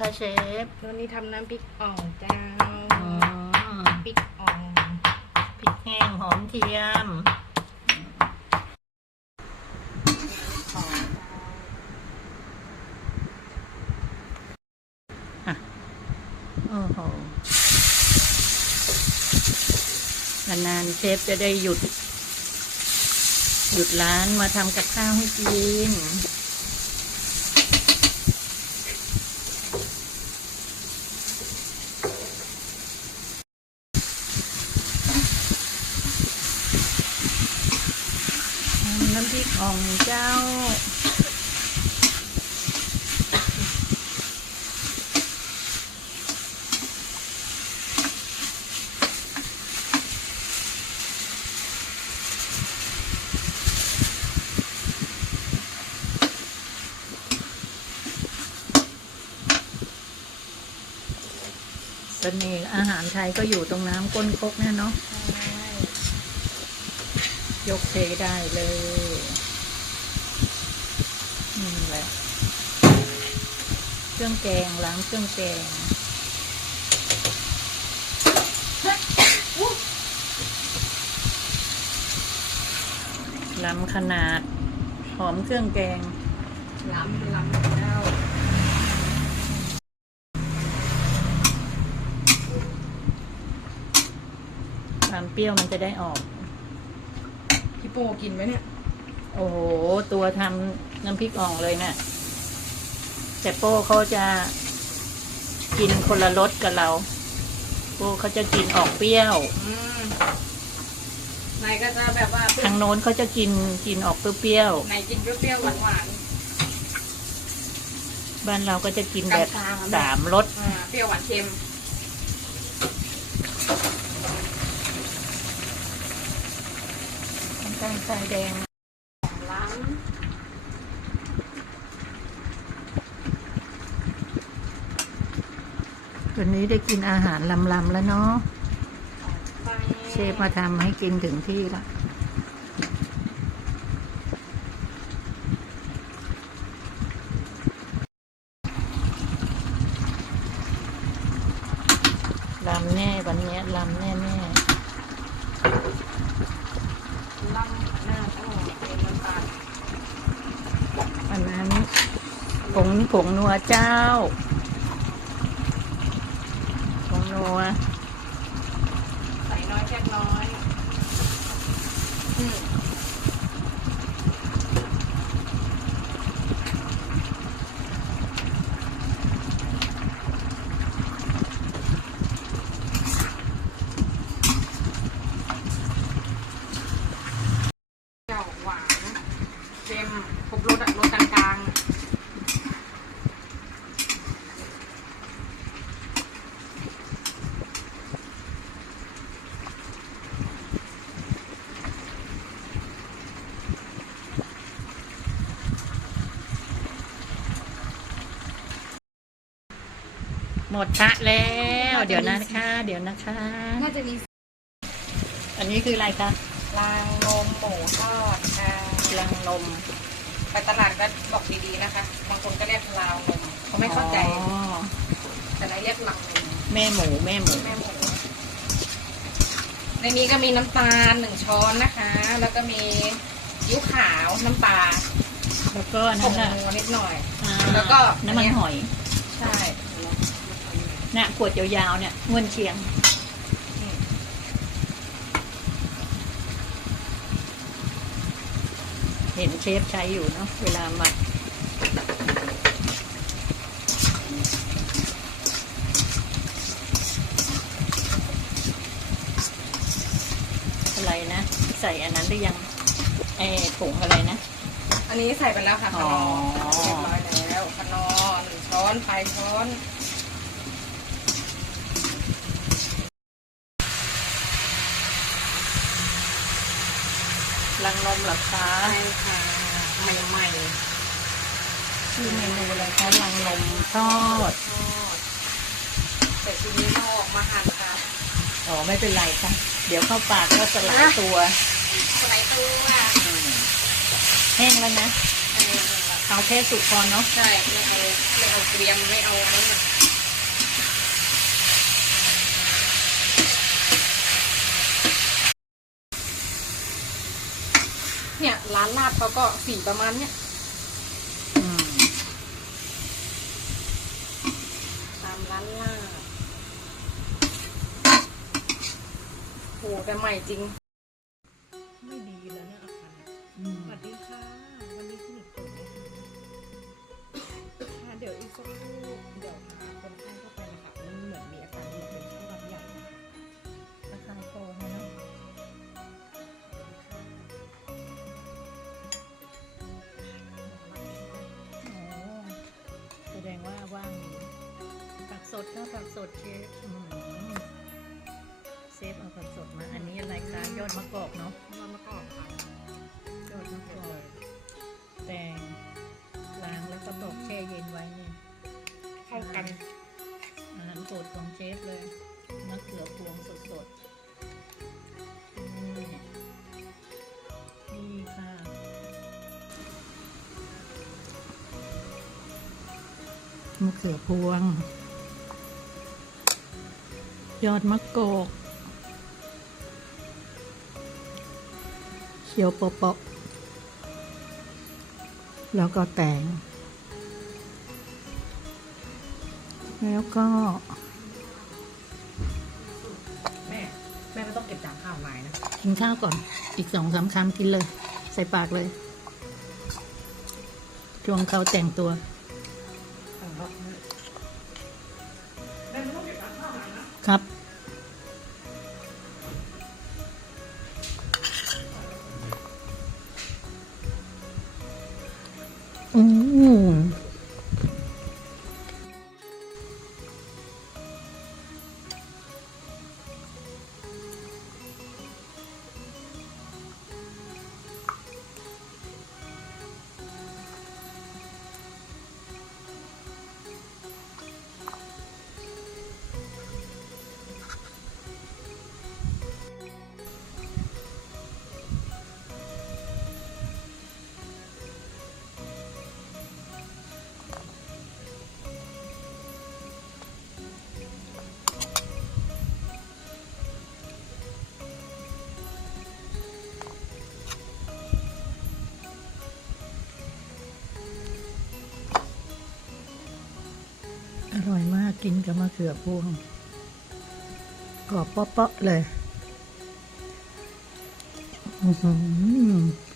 คะเชฟวันนี้ทำน้ำพริกอ่องเจ้าอ๋อพริกอ่องพริกแห้งหอมเทียมของโอ้โหนานๆเชฟจะได้หยุด หยุดร้านมาทำกับข้าวให้กิน น้ำพริกอ่องเจ้า เสน่ห์อาหารไทยก็อยู่ตรงน้ำก้นคกเนี่ยเนาะ ยกเทได้เลยนี่แหละเครื่องแกงล้างเครื่องแกงล้ำขนาด หอมเครื่องแกง ล้ำล้ำเจ้าความเปรี้ยวมันจะได้ออก พี่โปกินไหมเนี่ย โอ้โห ตัวทำน้ำพริกอ่องเลยเนะ่ะแต่โป้เขาจะกินคนละรสกับเรา โป้เขาจะกินออกเปรี้ยว อืมนายก็จะแบบว่าทางโน้นเขาจะกินกินออกเปรี้ยวนายกินเปรี้ยวๆหวาน ๆบ้านเราก็จะกินแบบกลางๆสามรสๆอ่าเปรี้ยวหวานเค็ม น้ำตาลทรายแดงล้วันนี้ได้กินอาหารลำๆแล้วเนาะำไปเชฟมาทำให้กินถึงที่ละลำแน่วันเนี้ยลำแน่แน่ ล้ำหน้าต้องเป็นน้ำตาล ๆอันนั้นผ งผงนัวเจ้า ผงนัว ใส่น้อยแค่น้อยเปรี้ยวหวานเค็มครบรสอะรสกลางๆ หมดทะแล้ว เดี๋ยวนะคะ เดี๋ยวนะคะ น่าจะมีอันนี้คืออะไรคะรางนมหมูทอดค่ะลังนมไปตลาดก็บอกดีๆนะคะบางคนก็เรียกราวนมเขาไม่เข้าใจ อ๋อแต่นายเรียกลังนมแม่หมูแม่หมู แม่หมูในนี้ก็มีน้ำตาลหนึ่งช้อนนะคะ แล้วก็มียิ้วขาวน้ำปลาแล้วก็ผนั่งนน่ะนัวนิดหน่อยอ่าแล้วก็ น้ำมันหอย ใช่น่ะขวดยาวๆเนี่ยเงินเชียงเห็นเชฟใช้อยู่เนาะเวลาหมักอะไรนะ ใส่อันนั้นหรือยังไอ้ผงอะไรนะ อันนี้ใส่ไปแล้วค่ะอ๋ขนออเรียบร้อยแล้วขนอหนึ่งช้อนไปช้อน ลังนมเหรอคะใช่ค่ะใหม่ๆชื่อเมนูอะไรคะลังนมทอดทอดแต่ทีนี้เราออกมาหั่นค่ะอ๋อไม่เป็นไรค่ะ เดี๋ยวเข้าปากก็สลายตัวสไลด์ตัวอืมแห้งแล้วนะอันนี้เอาแค่สุกพอเนาะใช่ไม่เอาไม่เอาเกรียมไม่เอานั่น เนี่ย ร้านลาบเขาก็สีประมาณเนี้ยตามร้านลาบโหแต่ใหม่จริง ว่างผักสดก็ผักสดเชฟเซฟเอาผักสดมา อันนี้อะไรคะยอดมะกอกเนาะมันมะกอกค่ะยอดมะกอกแตงล้างแล้วก็ตกแช่เย็นไว้เนี่ยเข้ากันอาหารโปรดของเชฟเลยมะเขือพวงสดๆ มะเขือพวง ยอดมะกอกเขียวเปาะๆแล้วก็แตง แล้วก็ แม่ แม่ไม่ต้องเก็บจานข้าวไม้นะ กินข้าวก่อน อีกสองสามคำกินเลย ใส่ปากเลย ช่วงเขาแต่งตัว อืม ร่อยมากกินกับมะเขือพวงกรอบเปาะๆเลย อือหือ